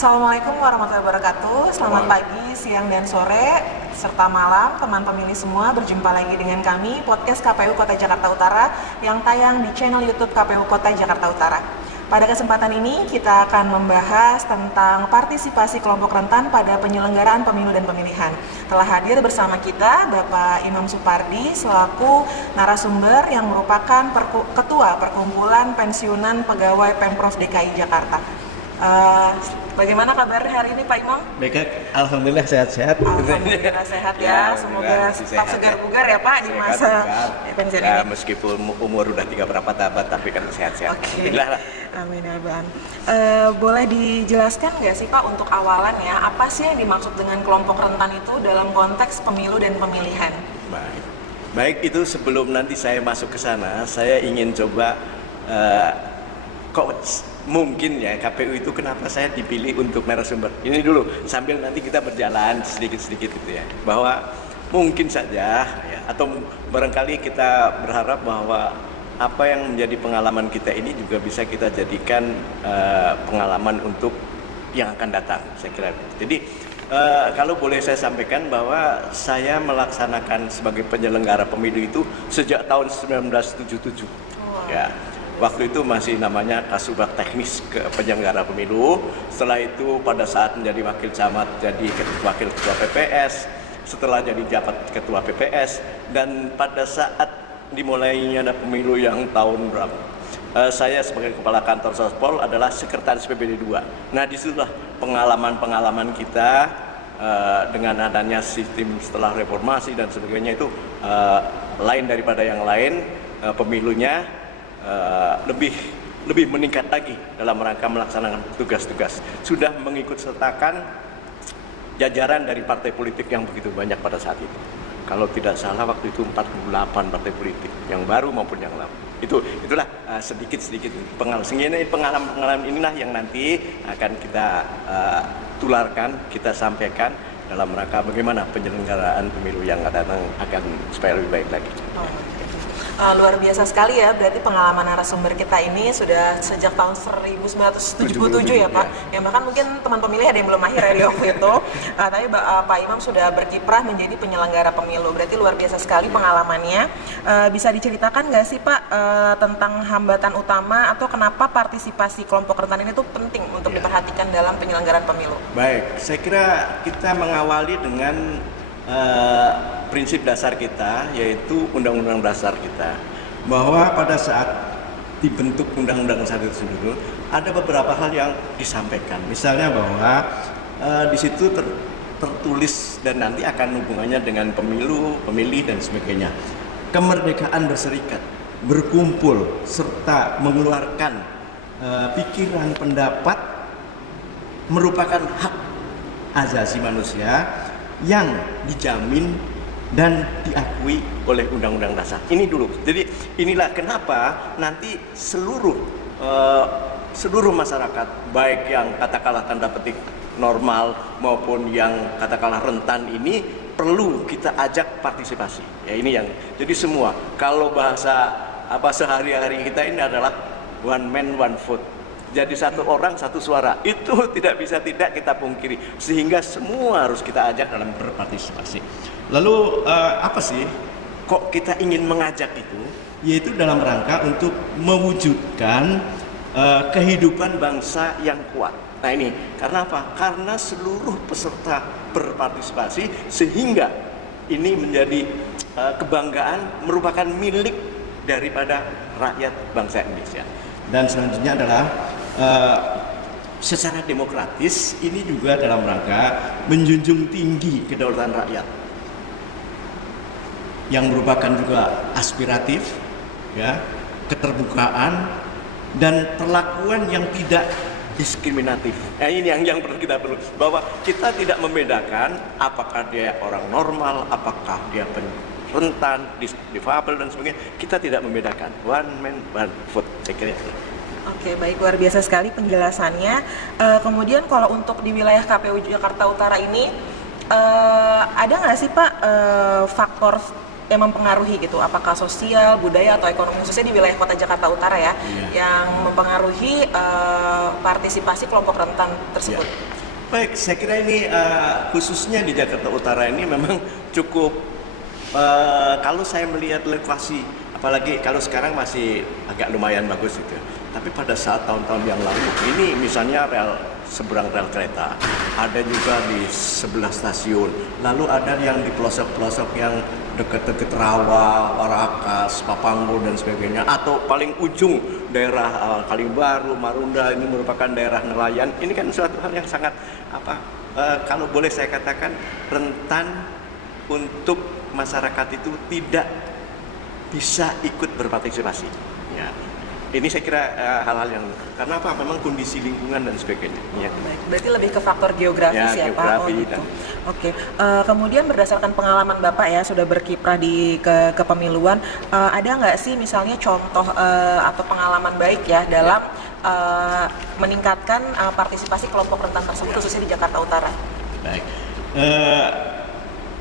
Assalamualaikum warahmatullahi wabarakatuh. Selamat pagi, siang, dan sore, serta malam teman pemilih semua. Berjumpa lagi dengan kami, podcast KPU Kota Jakarta Utara yang tayang di channel YouTube KPU Kota Jakarta Utara. Pada kesempatan ini kita akan membahas tentang partisipasi kelompok rentan pada penyelenggaraan pemilu dan pemilihan. Telah hadir bersama kita Bapak Imam Supardi selaku narasumber yang merupakan Ketua Perkumpulan Pensiunan Pegawai Pemprov DKI Jakarta. Bagaimana kabar hari ini Pak Imam? Baik, alhamdulillah sehat-sehat. Alhamdulillah sehat ya. Semoga tetap segar bugar ya Pak di masa pensiun ya, ini. Meskipun umur udah 3 berapa tahun tapi kan sehat-sehat. Oke. Alhamdulillah lah. Amin ya Bang. Boleh dijelaskan nggak sih Pak untuk awalan ya, apa sih yang dimaksud dengan kelompok rentan itu dalam konteks pemilu dan pemilihan? Baik, itu sebelum nanti saya masuk ke sana, saya ingin coba mungkin ya KPU itu kenapa saya dipilih untuk narasumber. Ini dulu sambil nanti kita berjalan sedikit-sedikit gitu ya. Bahwa mungkin saja ya, atau barangkali kita berharap bahwa apa yang menjadi pengalaman kita ini juga bisa kita jadikan pengalaman untuk yang akan datang, saya kira. Jadi kalau boleh saya sampaikan bahwa saya melaksanakan sebagai penyelenggara pemilu itu sejak tahun 1977. Ya. Waktu itu masih namanya Kasubag Teknis ke penyelenggara pemilu. Setelah itu pada saat menjadi wakil camat jadi wakil ketua PPS, setelah jadi jabat ketua PPS, dan pada saat dimulainya ada pemilu yang tahun berapa, saya sebagai kepala kantor Sospol adalah sekretaris PBD 2. Nah disitulah pengalaman-pengalaman kita dengan adanya sistem setelah reformasi dan sebagainya itu lain daripada yang lain, pemilunya lebih meningkat lagi dalam rangka melaksanakan tugas-tugas. Sudah mengikut sertakan jajaran dari partai politik yang begitu banyak pada saat itu. Kalau tidak salah waktu itu 48 partai politik, yang baru maupun yang lama. Itulah sedikit-sedikit pengalaman inilah yang nanti akan kita tularkan, kita sampaikan dalam rangka bagaimana penyelenggaraan pemilu yang datang akan supaya lebih baik lagi. Luar biasa sekali ya, berarti pengalaman narasumber kita ini sudah sejak tahun 1977 ya Pak. Yang bahkan mungkin teman pemilih ada yang belum lahir ya di waktu itu. Tapi Pak Imam sudah berkiprah menjadi penyelenggara pemilu, berarti luar biasa sekali pengalamannya. Bisa diceritakan nggak sih Pak tentang hambatan utama atau kenapa partisipasi kelompok rentan ini tuh penting untuk diperhatikan dalam penyelenggaraan pemilu? Baik, saya kira kita mengawali dengan prinsip dasar kita, yaitu Undang-Undang Dasar kita, bahwa pada saat dibentuk Undang-Undang Dasar itu sendiri ada beberapa hal yang disampaikan. Misalnya bahwa di situ tertulis dan nanti akan hubungannya dengan pemilu, pemilih dan sebagainya. Kemerdekaan berserikat, berkumpul serta mengeluarkan pikiran, pendapat merupakan hak asasi manusia yang dijamin dan diakui oleh Undang-Undang Dasar. Ini dulu. Jadi inilah kenapa nanti seluruh masyarakat, baik yang katakanlah tanda petik normal maupun yang katakanlah rentan ini perlu kita ajak partisipasi. Ya ini yang. Jadi semua. Kalau bahasa sehari-hari kita ini adalah one man one vote. Jadi satu orang satu suara, itu tidak bisa tidak kita pungkiri, sehingga semua harus kita ajak dalam berpartisipasi. Lalu apa sih kok kita ingin mengajak itu? Yaitu dalam rangka untuk mewujudkan kehidupan bangsa yang kuat. Nah ini karena apa? Karena seluruh peserta berpartisipasi sehingga ini menjadi kebanggaan, merupakan milik daripada rakyat bangsa Indonesia. Dan selanjutnya adalah secara demokratis ini juga dalam rangka menjunjung tinggi kedaulatan rakyat yang merupakan juga aspiratif, ya, keterbukaan dan perlakuan yang tidak diskriminatif. Nah ini yang perlu bahwa kita tidak membedakan apakah dia orang normal, apakah dia rentan, difabel dan sebagainya. Kita tidak membedakan. One man one vote. Saya kira. Oke, baik, luar biasa sekali penjelasannya. Kemudian kalau untuk di wilayah KPU Jakarta Utara ini ada nggak sih Pak faktor yang mempengaruhi gitu, apakah sosial, budaya atau ekonomi, khususnya di wilayah Kota Jakarta Utara ya, yang mempengaruhi partisipasi kelompok rentan tersebut. Baik, saya kira ini khususnya di Jakarta Utara ini memang cukup, kalau saya melihat lokasi, apalagi kalau sekarang masih agak lumayan bagus itu. Tapi pada saat tahun-tahun yang lalu, ini misalnya seberang rel kereta, ada juga di sebelah stasiun, lalu ada yang di pelosok-pelosok yang dekat-dekat Rawa, Warakas, Papanggo dan sebagainya, atau paling ujung daerah Kalimbaru, Marunda, ini merupakan daerah nelayan. Ini kan suatu hal yang sangat kalau boleh saya katakan rentan untuk masyarakat itu tidak bisa ikut berpartisipasi. Ya. Ini saya kira hal-hal yang karena apa? Memang kondisi lingkungan dan sebagainya. Ya. Baik. Berarti lebih ke faktor geografis ya, Pak. Oh, gitu. Oke. Kemudian berdasarkan pengalaman Bapak ya sudah berkiprah di kepemiluan, ada nggak sih misalnya contoh atau pengalaman baik ya dalam meningkatkan partisipasi kelompok rentan tersebut khususnya di Jakarta Utara? Baik.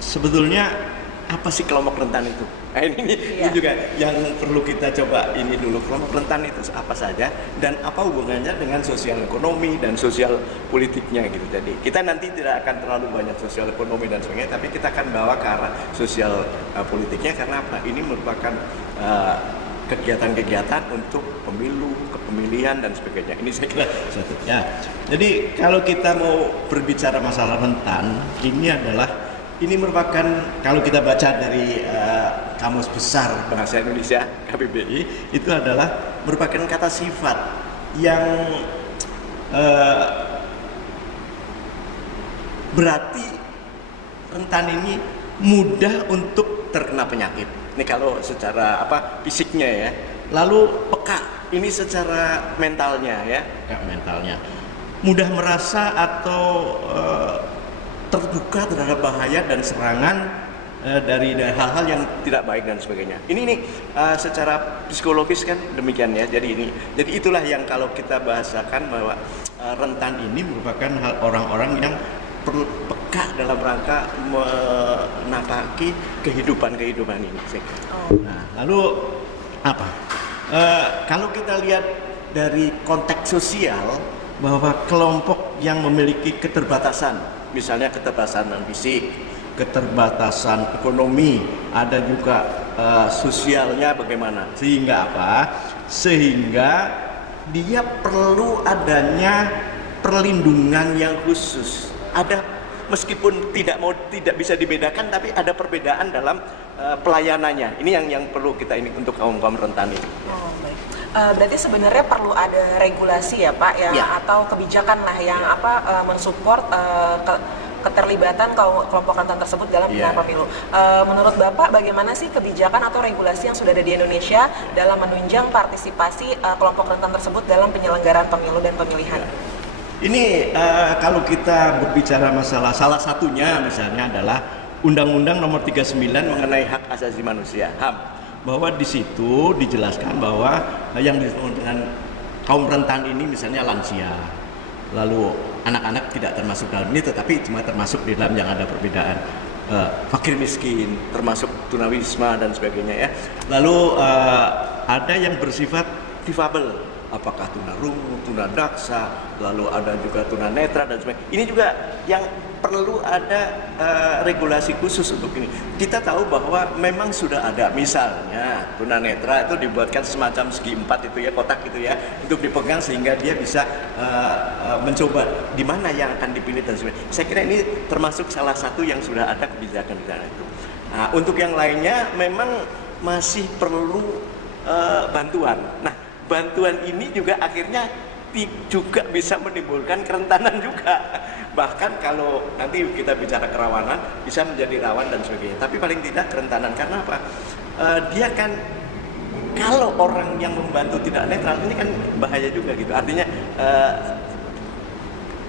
Sebetulnya apa sih kelompok rentan itu? Ini juga yang perlu kita coba ini dulu. Kelompok rentan itu apa saja dan apa hubungannya dengan sosial ekonomi dan sosial politiknya gitu. Jadi kita nanti tidak akan terlalu banyak sosial ekonomi dan sebagainya, tapi kita akan bawa ke arah sosial politiknya karena apa? Ini merupakan kegiatan-kegiatan untuk pemilu, kepemilian dan sebagainya. Ini saya kira satu. Ya. Jadi kalau kita mau berbicara masalah rentan, ini merupakan kalau kita baca dari Kamus Besar Bahasa Indonesia KBBI, itu adalah merupakan kata sifat yang berarti rentan ini mudah untuk terkena penyakit. Ini kalau secara fisiknya ya. Lalu peka ini secara mentalnya ya. Mentalnya mudah merasa atau terbuka terhadap bahaya dan serangan dari hal-hal yang tidak baik dan sebagainya. Ini secara psikologis kan demikian ya. Jadi itulah yang kalau kita bahasakan bahwa rentan ini merupakan hal orang-orang yang perlu peka dalam rangka menapaki kehidupan ini. Nah, lalu apa? Kalau kita lihat dari konteks sosial bahwa kelompok yang memiliki keterbatasan, misalnya keterbatasan fisik, keterbatasan ekonomi, ada juga sosialnya bagaimana. Sehingga apa? Sehingga dia perlu adanya perlindungan yang khusus. Ada meskipun tidak bisa dibedakan, tapi ada perbedaan dalam pelayanannya. Ini yang perlu kita ini untuk kaum rentan ini. Oh, baik. Berarti sebenarnya perlu ada regulasi ya Pak atau kebijakan lah yang mensupport keterlibatan kelompok rentan tersebut dalam penyelenggaraan pemilu. Menurut Bapak bagaimana sih kebijakan atau regulasi yang sudah ada di Indonesia dalam menunjang partisipasi kelompok rentan tersebut dalam penyelenggaraan pemilu dan pemilihan? Ini kalau kita berbicara masalah salah satunya misalnya adalah Undang-Undang Nomor 39 mengenai hak asasi manusia (HAM). Bahwa di situ dijelaskan bahwa yang disebut dengan kaum rentan ini misalnya lansia, lalu anak-anak tidak termasuk dalam ini, tetapi cuma termasuk di dalam yang ada perbedaan fakir miskin, termasuk tunawisma dan sebagainya ya. Lalu ada yang bersifat difabel, apakah tunarungu, tunadaksa, lalu ada juga tunanetra dan sebagainya. Ini juga yang perlu ada regulasi khusus untuk ini. Kita tahu bahwa memang sudah ada, misalnya tunanetra itu dibuatkan semacam segi empat itu ya, kotak itu ya, untuk dipegang sehingga dia bisa mencoba di mana yang akan dipilih dan sebagainya. Saya kira ini termasuk salah satu yang sudah ada kebijakan di sana itu. Nah, untuk yang lainnya memang masih perlu bantuan. Nah, bantuan ini juga akhirnya juga bisa menimbulkan kerentanan juga. Bahkan kalau nanti kita bicara kerawanan, bisa menjadi rawan dan sebagainya. Tapi paling tidak kerentanan, karena apa? Dia kan, kalau orang yang membantu tidak netral, ini kan bahaya juga gitu. Artinya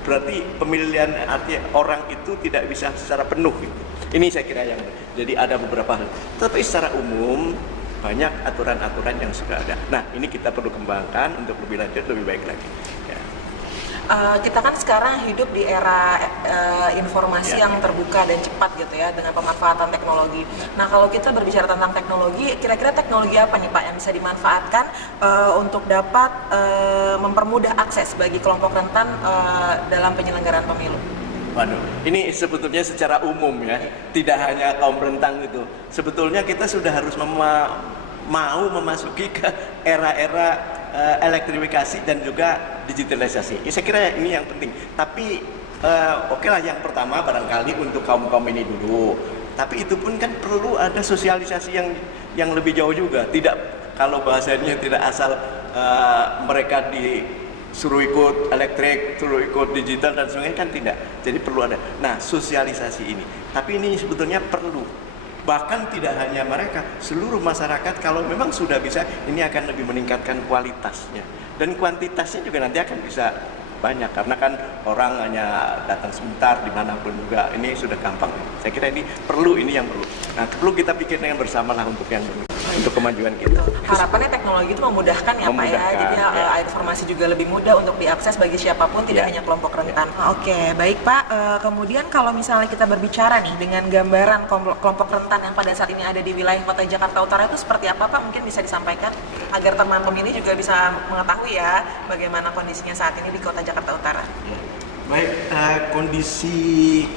berarti pemilihan, artinya orang itu tidak bisa secara penuh gitu. Ini saya kira yang, jadi ada beberapa hal. Tapi secara umum banyak aturan-aturan yang sudah ada. Nah, ini kita perlu kembangkan untuk lebih lanjut, lebih baik lagi. Ya. Kita kan sekarang hidup di era informasi yang terbuka dan cepat gitu ya, dengan pemanfaatan teknologi. Nah, kalau kita berbicara tentang teknologi, kira-kira teknologi apa nih Pak yang bisa dimanfaatkan untuk dapat mempermudah akses bagi kelompok rentan dalam penyelenggaraan pemilu? Waduh, ini sebetulnya secara umum ya, tidak hanya kaum rentan gitu. Sebetulnya kita sudah harus mau memasuki ke era-era elektrifikasi dan juga digitalisasi. Saya kira ini yang penting. Tapi oke lah, yang pertama barangkali untuk kaum ini dulu. Tapi itu pun kan perlu ada sosialisasi yang lebih jauh juga. Tidak, kalau bahasanya tidak asal mereka disuruh ikut elektrik, suruh ikut digital dan sebagainya, kan tidak. Jadi perlu ada. Nah, sosialisasi ini. Tapi ini sebetulnya perlu. Bahkan tidak hanya mereka, seluruh masyarakat kalau memang sudah bisa, ini akan lebih meningkatkan kualitasnya. Dan kuantitasnya juga nanti akan bisa banyak, karena kan orang hanya datang sebentar dimanapun juga, ini sudah gampang. Saya kira ini yang perlu. Nah, perlu kita pikirkan bersama lah untuk untuk kemajuan kita. Harapannya teknologi itu memudahkan ya Pak ya, jadi informasi juga lebih mudah untuk diakses bagi siapapun, tidak hanya kelompok rentan. Oke, baik Pak. Kemudian kalau misalnya kita berbicara nih dengan gambaran kelompok rentan yang pada saat ini ada di wilayah Kota Jakarta Utara itu seperti apa Pak? Mungkin bisa disampaikan agar teman pemilih juga bisa mengetahui ya bagaimana kondisinya saat ini di Kota Jakarta Utara. Baik, kondisi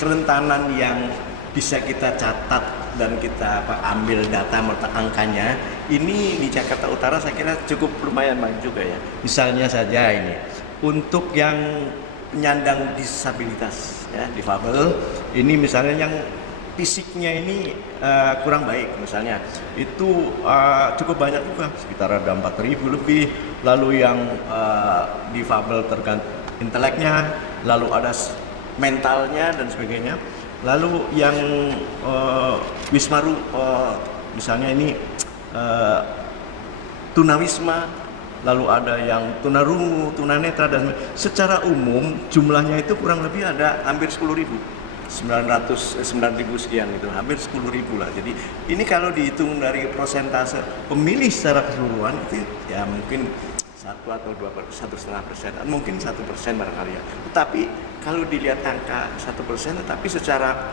kerentanan yang bisa kita catat dan kita ambil data angkanya, ini di Jakarta Utara saya kira cukup lumayan banyak juga ya. Misalnya saja ini untuk yang penyandang disabilitas ya, difabel, ini misalnya yang fisiknya ini kurang baik misalnya, itu cukup banyak juga, sekitar ada 4.000 lebih. Lalu yang difabel tergantung inteleknya, lalu ada mentalnya dan sebagainya. Lalu yang wismaru, misalnya ini tunawisma, lalu ada yang tunarungu, tunanetra, dan secara umum jumlahnya itu kurang lebih ada hampir 10.000, 900 9.000 sekian itu, hampir 10.000 lah. Jadi ini kalau dihitung dari persentase pemilih secara keseluruhan itu ya mungkin 1 atau 1,5%, mungkin 1% barangkali ya. Tetapi kalau dilihat angka 1%, tetapi secara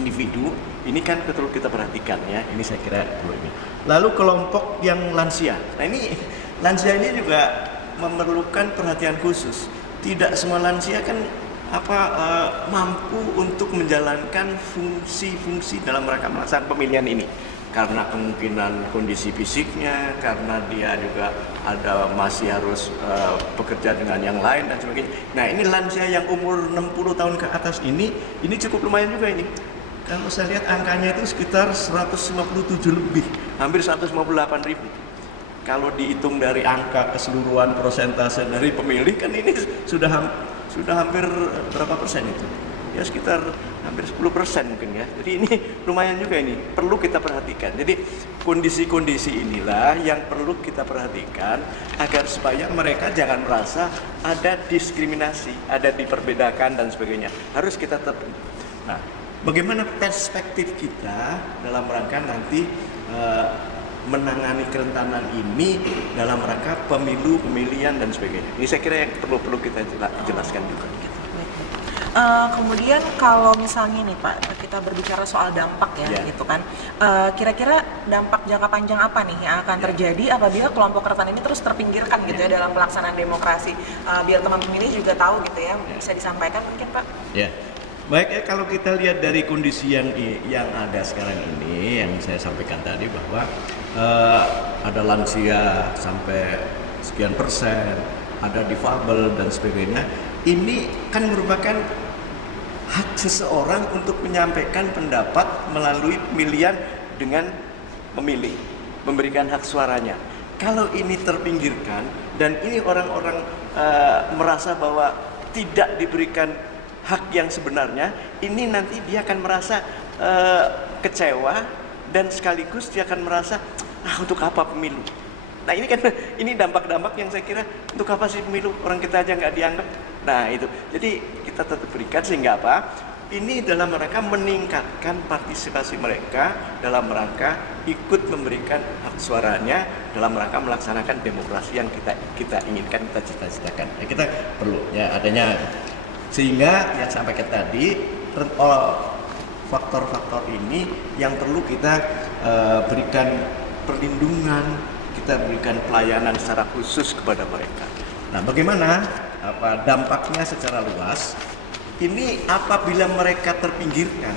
individu ini kan betul kita perhatikan ya. Ini saya kira dua ini. Lalu kelompok yang lansia. Nah ini lansia ini juga memerlukan perhatian khusus. Tidak semua lansia kan mampu untuk menjalankan fungsi-fungsi dalam rangka melaksanakan pemilihan ini. Karena kemungkinan kondisi fisiknya, karena dia juga masih harus bekerja dengan yang lain dan sebagainya. Nah ini lansia yang umur 60 tahun ke atas ini cukup lumayan juga ini. Kalau saya lihat angkanya itu sekitar 157 lebih, hampir 158.000. Kalau dihitung dari angka keseluruhan persentase dari pemilih kan ini sudah hampir berapa persen itu? Ya sekitar hampir 10% mungkin ya. Jadi ini lumayan juga, ini perlu kita perhatikan. Jadi kondisi-kondisi inilah yang perlu kita perhatikan agar supaya mereka jangan merasa ada diskriminasi, ada diperbedakan dan sebagainya. Harus kita Nah, bagaimana perspektif kita dalam rangka nanti menangani kerentanan ini dalam rangka pemilu, pemilihan dan sebagainya. Ini saya kira yang perlu kita jelaskan juga. Kemudian kalau misalnya nih Pak, kita berbicara soal dampak ya, gitu kan. Kira-kira dampak jangka panjang apa nih yang akan terjadi apabila kelompok rentan ini terus terpinggirkan gitu ya dalam pelaksanaan demokrasi? Biar teman pemilih juga tahu gitu ya, bisa disampaikan mungkin Pak? Ya. Baik ya, kalau kita lihat dari kondisi yang ada sekarang ini, yang saya sampaikan tadi bahwa ada lansia sampai sekian persen, ada difabel dan sebagainya. Ini kan merupakan hak seseorang untuk menyampaikan pendapat melalui pemilihan dengan memilih, memberikan hak suaranya. Kalau ini terpinggirkan dan ini orang-orang merasa bahwa tidak diberikan hak yang sebenarnya, ini nanti dia akan merasa kecewa dan sekaligus dia akan merasa untuk apa pemilu? Nah ini dampak-dampak yang saya kira untuk apa sih pemilu, orang kita aja nggak dianggap. Nah itu, jadi kita tetap berikan sehingga apa? Ini dalam rangka meningkatkan partisipasi mereka dalam rangka ikut memberikan hak suaranya dalam rangka melaksanakan demokrasi yang kita inginkan, kita cita-citakan. Ya, kita perlu ya adanya, sehingga yang sampaikan tadi faktor-faktor ini yang perlu kita berikan perlindungan, kita berikan pelayanan secara khusus kepada mereka. Nah, bagaimana dampaknya secara luas? Ini apabila mereka terpinggirkan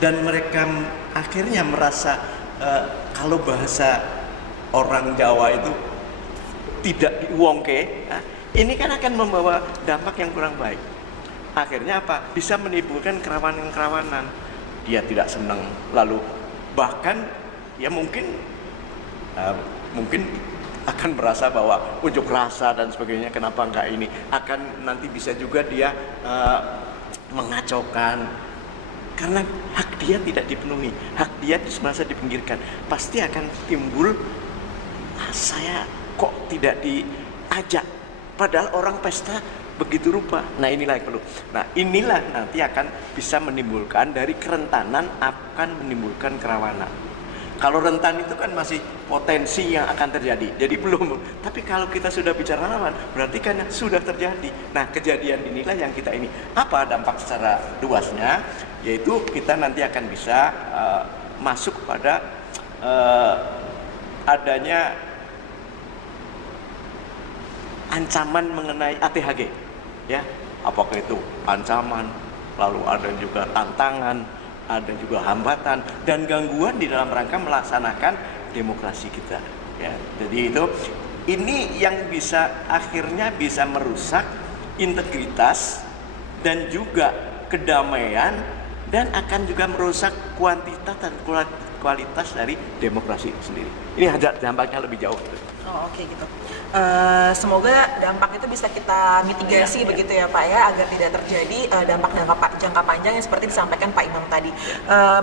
dan mereka akhirnya merasa kalau bahasa orang Jawa itu tidak diuongke, ini kan akan membawa dampak yang kurang baik. Akhirnya apa? Bisa menimbulkan kerawanan-kerawanan. Dia tidak senang, lalu bahkan ya mungkin akan merasa bahwa unjuk rasa dan sebagainya, kenapa enggak ini, akan nanti bisa juga dia mengacaukan karena hak dia tidak dipenuhi, hak dia merasa dipinggirkan, pasti akan timbul saya kok tidak diajak padahal orang pesta begitu rupa. Nah, inilah yang perlu. Nah, inilah nanti akan bisa menimbulkan dari kerentanan, akan menimbulkan kerawanan. Kalau rentan itu kan masih potensi yang akan terjadi, jadi belum. Tapi kalau kita sudah bicara rawan, berarti kan sudah terjadi. Nah, kejadian inilah yang kita ini. Apa dampak secara luasnya? Yaitu kita nanti akan bisa masuk pada adanya ancaman mengenai ATHG, ya. Apakah itu ancaman, lalu ada juga tantangan, ada juga hambatan dan gangguan di dalam rangka melaksanakan demokrasi kita, ya. Jadi ini yang bisa akhirnya bisa merusak integritas dan juga kedamaian, dan akan juga merusak kuantitas dan kualitas dari demokrasi itu sendiri. Ini dampaknya lebih jauh. Oh, oke gitu. Semoga dampak itu bisa kita mitigasi begitu ya Pak ya, agar tidak terjadi dampak jangka panjang yang seperti disampaikan Pak Imam tadi.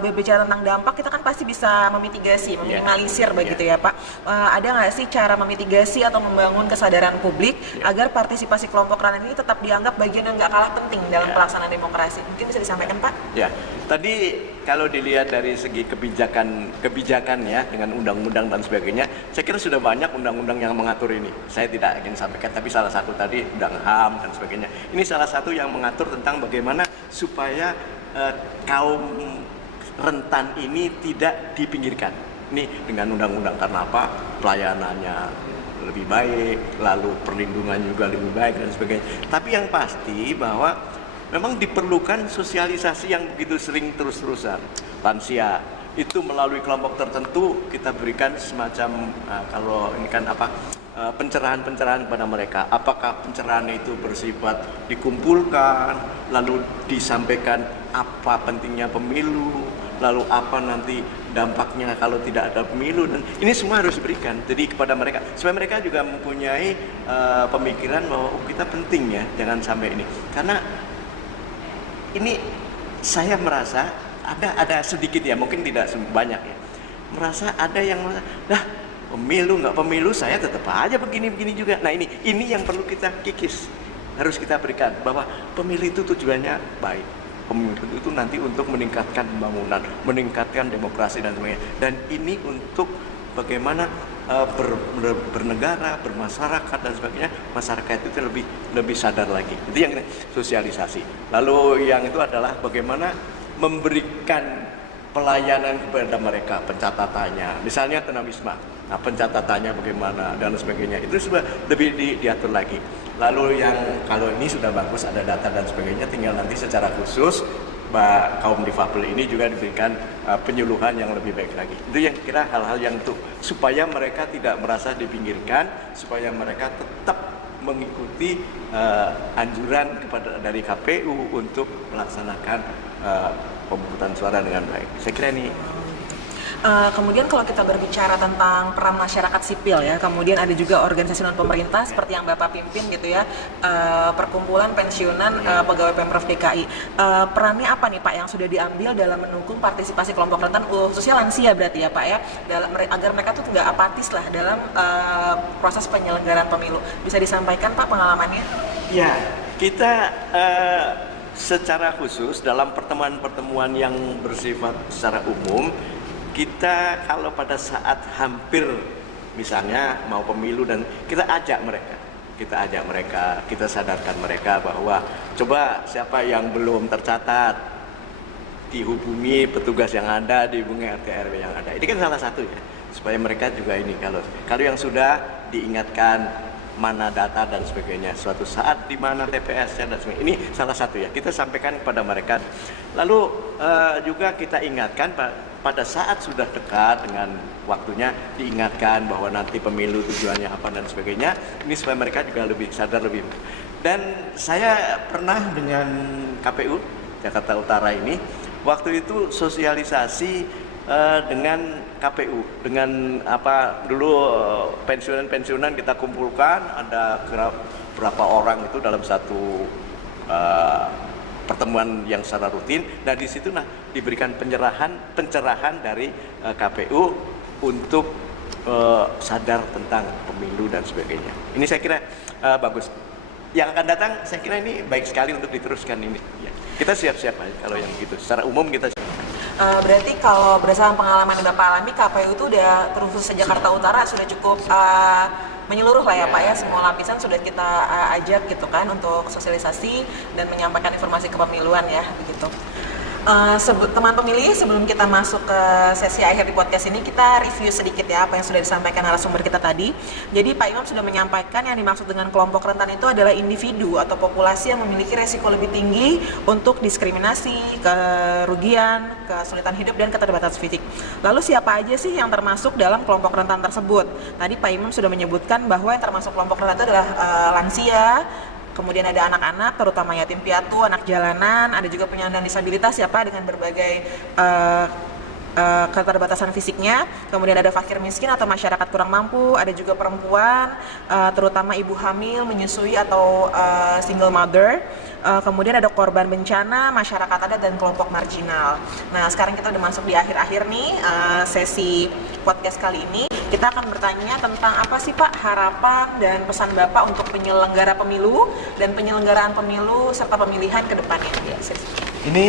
Berbicara tentang dampak, kita kan pasti bisa memitigasi, meminimalisir begitu ya Pak. Ada nggak sih cara memitigasi atau membangun kesadaran publik agar partisipasi kelompok rentan ini tetap dianggap bagian yang nggak kalah penting dalam pelaksanaan demokrasi? Mungkin bisa disampaikan Pak? Ya, tadi kalau dilihat dari segi kebijakan ya, dengan undang-undang dan sebagainya, saya kira sudah banyak undang-undang yang mengatur ini. Saya tidak ingin sampaikan, tapi salah satu tadi undang HAM dan sebagainya. Ini salah satu yang mengatur tentang bagaimana supaya kaum rentan ini tidak dipinggirkan. Ini dengan undang-undang, karena apa? Pelayanannya lebih baik, lalu perlindungan juga lebih baik dan sebagainya. Tapi yang pasti bahwa memang diperlukan sosialisasi yang begitu sering terus-terusan. Lansia itu melalui kelompok tertentu kita berikan semacam kalau ini kan pencerahan-pencerahan kepada mereka. Apakah pencerahan itu bersifat dikumpulkan, lalu disampaikan apa pentingnya pemilu, lalu apa nanti dampaknya kalau tidak ada pemilu, dan ini semua harus diberikan jadi kepada mereka supaya mereka juga mempunyai pemikiran bahwa kita penting ya, jangan sampai ini. Karena ini saya merasa ada sedikit ya, mungkin tidak banyak ya, merasa ada yang merasa, pemilu nggak pemilu saya tetap aja begini juga. Nah, ini yang perlu kita kikis, harus kita berikan bahwa pemilu itu tujuannya baik. Pemilu itu nanti untuk meningkatkan pembangunan, meningkatkan demokrasi dan sebagainya. Dan ini untuk bagaimana bernegara, bermasyarakat dan sebagainya. Masyarakat itu lebih sadar lagi. Itu yang sosialisasi. Lalu yang itu adalah bagaimana memberikan pelayanan kepada mereka, pencatatannya, misalnya tunawisma, nah pencatatannya bagaimana dan sebagainya, itu sudah lebih diatur lagi. Lalu yang kalau ini sudah bagus ada data dan sebagainya, tinggal nanti secara khusus kaum difabel ini juga diberikan penyuluhan yang lebih baik lagi. Itu yang kira hal-hal yang untuk supaya mereka tidak merasa dipinggirkan, supaya mereka tetap mengikuti anjuran dari KPU untuk melaksanakan pemungutan suara dengan baik. Saya kira ini. Kemudian kalau kita berbicara tentang peran masyarakat sipil ya, kemudian ada juga organisasi non pemerintah seperti yang Bapak pimpin gitu ya, perkumpulan pensiunan pegawai Pemprov DKI. Perannya apa nih Pak yang sudah diambil dalam mendukung partisipasi kelompok rentan, khususnya lansia berarti ya Pak ya, agar mereka tuh nggak apatis lah dalam proses penyelenggaraan pemilu. Bisa disampaikan Pak pengalamannya? Ya, kita secara khusus dalam pertemuan-pertemuan yang bersifat secara umum, kita kalau pada saat hampir misalnya mau pemilu dan kita ajak mereka, kita sadarkan mereka bahwa coba siapa yang belum tercatat dihubungi petugas yang ada, dihubungi RT RW yang ada. Ini kan salah satu ya, supaya mereka juga ini kalau yang sudah diingatkan mana data dan sebagainya, suatu saat di mana TPS-nya dan sebagainya. Ini salah satu ya, kita sampaikan kepada mereka. Lalu juga kita ingatkan pada saat sudah dekat dengan waktunya, diingatkan bahwa nanti pemilu tujuannya apa dan sebagainya. Ini supaya mereka juga lebih sadar lebih. Dan saya pernah dengan KPU Jakarta Utara ini, waktu itu sosialisasi dengan KPU, dengan dulu pensiunan kita kumpulkan, ada berapa orang itu dalam satu pertemuan yang secara rutin. Nah di situ diberikan pencerahan dari KPU untuk sadar tentang pemilu dan sebagainya. Ini saya kira bagus. Yang akan datang saya kira ini baik sekali untuk diteruskan ini. Ya. Kita siap-siap aja kalau yang gitu. Secara umum kita siap. Berarti kalau berdasarkan pengalaman yang Bapak alami, KPU itu udah terus Jakarta Utara sudah cukup menyeluruh lah ya Pak ya, semua lapisan sudah kita ajak gitu kan untuk sosialisasi dan menyampaikan informasi kepemiluan ya begitu. Teman pemilih, sebelum kita masuk ke sesi akhir di podcast ini, kita review sedikit ya apa yang sudah disampaikan narasumber kita tadi. Jadi Pak Imam sudah menyampaikan yang dimaksud dengan kelompok rentan itu adalah individu atau populasi yang memiliki resiko lebih tinggi untuk diskriminasi, kerugian, kesulitan hidup, dan keterbatasan fisik. Lalu siapa aja sih yang termasuk dalam kelompok rentan tersebut? Tadi Pak Imam sudah menyebutkan bahwa yang termasuk kelompok rentan itu adalah lansia, kemudian ada anak-anak, terutama yatim piatu, anak jalanan, ada juga penyandang disabilitas ya Pak dengan berbagai keterbatasan fisiknya, kemudian ada fakir miskin atau masyarakat kurang mampu, ada juga perempuan, terutama ibu hamil, menyusui atau single mother, kemudian ada korban bencana, masyarakat adat, dan kelompok marginal. Nah sekarang kita udah masuk di akhir-akhir nih sesi podcast kali ini. Kita akan bertanya tentang apa sih Pak harapan dan pesan Bapak untuk penyelenggara pemilu dan penyelenggaraan pemilu serta pemilihan ke depannya. Ya, ini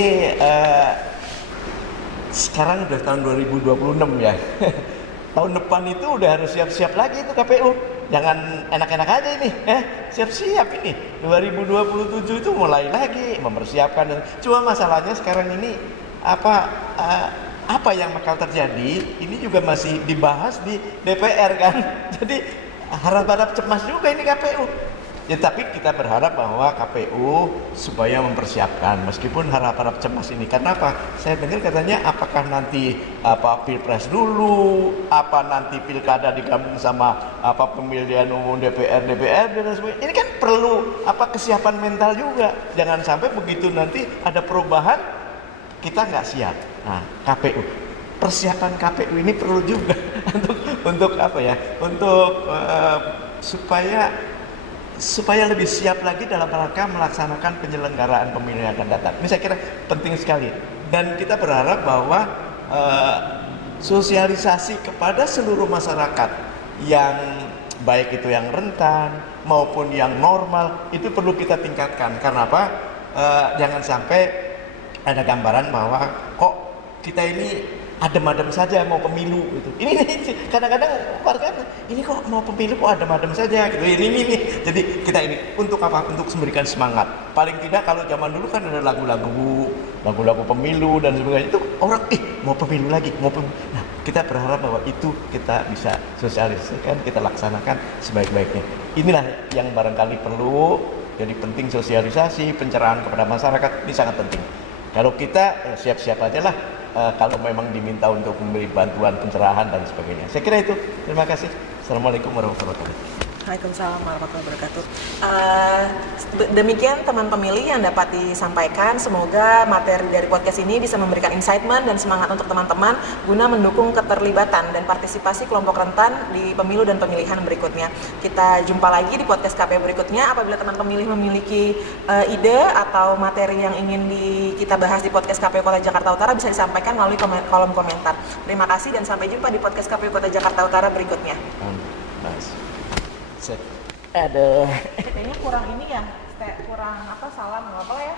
sekarang udah tahun 2026 ya. Tahun depan itu udah harus siap-siap lagi itu KPU. Jangan enak-enak aja ini, siap-siap ini. 2027 itu mulai lagi mempersiapkan. Cuma masalahnya sekarang ini apa yang bakal terjadi ini juga masih dibahas di DPR kan. Jadi harap-harap cemas juga ini KPU. Ya tapi kita berharap bahwa KPU supaya mempersiapkan meskipun harap-harap cemas ini. Karena apa? Saya dengar katanya apakah nanti Pilpres dulu, nanti Pilkada digabung sama pemilihan umum DPR dan sebagainya. Ini kan perlu kesiapan mental juga. Jangan sampai begitu nanti ada perubahan kita nggak siap. Nah, KPU, persiapan KPU ini perlu juga untuk supaya lebih siap lagi dalam rangka melaksanakan penyelenggaraan pemilu yang akan datang. Ini saya kira penting sekali. Dan kita berharap bahwa sosialisasi kepada seluruh masyarakat yang baik itu yang rentan maupun yang normal itu perlu kita tingkatkan. Karena apa? Jangan sampai ada gambaran bahwa kok kita ini adem-adem saja mau pemilu gitu. Ini kadang-kadang warga ini kok mau pemilu kok adem-adem saja gitu. Ini. Jadi kita ini untuk apa? Untuk memberikan semangat. Paling tidak kalau zaman dulu kan ada lagu-lagu pemilu dan sebagainya. Itu orang mau pemilu lagi, Nah, kita berharap bahwa itu kita bisa sosialisasikan, kita laksanakan sebaik-baiknya. Inilah yang barangkali perlu. Jadi penting sosialisasi, pencerahan kepada masyarakat ini sangat penting. Kalau kita siap-siap aja lah kalau memang diminta untuk memberi bantuan pencerahan dan sebagainya. Saya kira itu. Terima kasih. Assalamualaikum warahmatullahi wabarakatuh. Waalaikumsalam warahmatullahi wabarakatuh. Demikian teman pemilih yang dapat disampaikan. Semoga materi dari podcast ini bisa memberikan excitement dan semangat untuk teman-teman guna mendukung keterlibatan dan partisipasi kelompok rentan di pemilu dan pemilihan berikutnya. Kita jumpa lagi di podcast KPU berikutnya. Apabila teman pemilih memiliki ide atau materi yang ingin kita bahas di podcast KPU Kota Jakarta Utara bisa disampaikan melalui kolom komentar. Terima kasih dan sampai jumpa di podcast KPU Kota Jakarta Utara berikutnya. Aduh. Kayaknya kurang ini ya, kurang salam nggak apa ya.